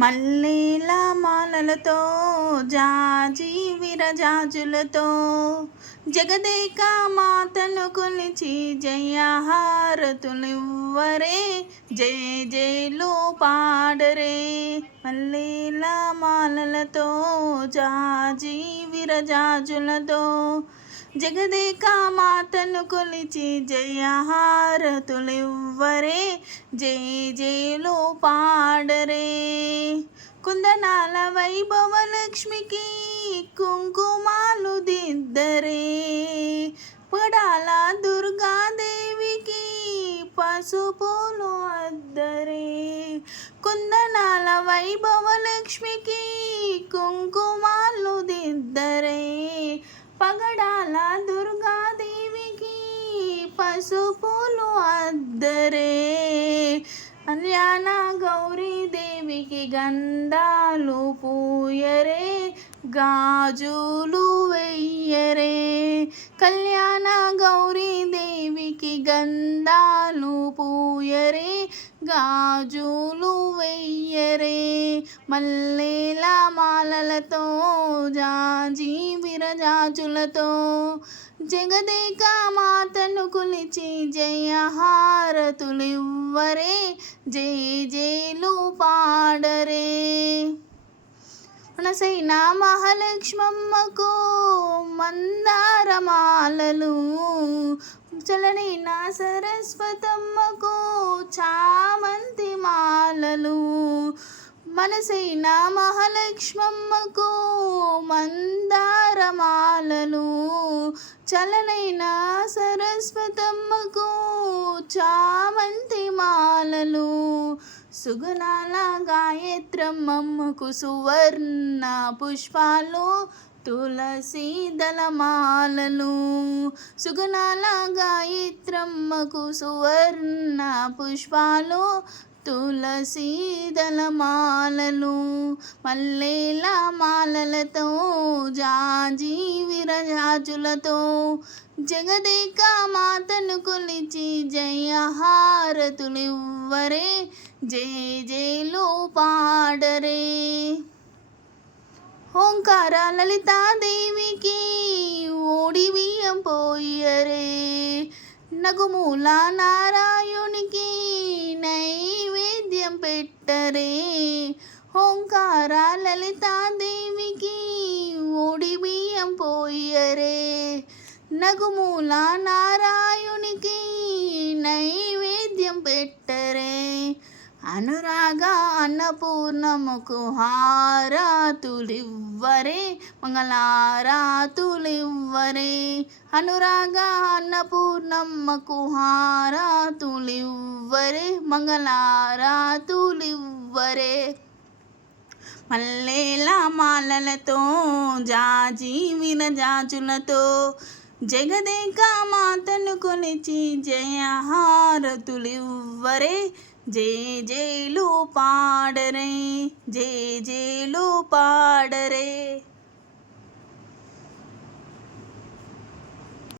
మల్లీల మాలలతో జాజి విరజాజులతో జగదేక మాతను కొలిచి జయహారతులివ్వరే జయ జయలు పాడరే. మల్లీల మాలలతో జాజి విరజాజులతో జగదేక మాతను కొలిచి జయహారతులివ్వరే జయ జయలు పాడరే. కుందనాల వైభవ లక్ష్మికి కుంకుమాలు దిద్దరే. పడాల దుర్గాదేవికి పసుపులు అద్దరే. కుందనాల వైభవ లక్ష్మికి కుంకుమాలు పగడాల దుర్గాదేవికి పసుపులు అద్దరే. కళ్యాణ గౌరీదేవికి గంధాలు పూయరే గాజులు వెయ్యరే. కళ్యాణ గౌరీదేవికి గంధాలు పూయరే గాజులు వెయ్యరే. మల్లెల మాలలతో జాజీ విరజాజులతో జగదేక మాతను కులిచి జయహారతులివ్వరే జయ జయలు పాడరే. మనసైన మహాలక్ష్మమ్మకు మందారమాలలు చలనైన సరస్వతమ్మకు చామంతి మాలలు. మనసైన మహాలక్ష్మమ్మకు మంద చలనైన సరస్వతమ్మకు చామంతి మాలలు. సుగుణాల గాయత్రమ్మకు సువర్ణ పుష్పాలు తులసి దళమాలలు. సుగుణాల గాయత్రమ్మకు సువర్ణ పుష్పాలు తులసీదల మాలలు మల్లెల మాలలతో జాజీ విరజాజులతో. జగదేక మాతను కొలిచి జయహారతులివ్వరే జయ జయలు పాడరే ఓంకార లలితాదేవికి ఓడి బియ్యం పోయరే నగుమూల నారాయణునికి నైవేద్యం పెట్టరే. ఓంకార లలితాదేవికి ఓడి బియ్యం పోయరే. నగుమూల నారాయణునికి నైవేద్యం పెట్టరే. అనురాగ అన్నపూర్ణముకు హారాతులివ్వరే. మంగళారాతులివ్వరే. అనురాగ అన్నపూర్ణమ్మకు హారాతులివ్వరే మంగళారాతులివ్వరే మల్లేలా మాలలతో జాజి విరజాజులతో జగదేక మాతను కొలిచి జయహారతులివ్వరే జయ జయలు పాడరే జయ జయలు పాడరే.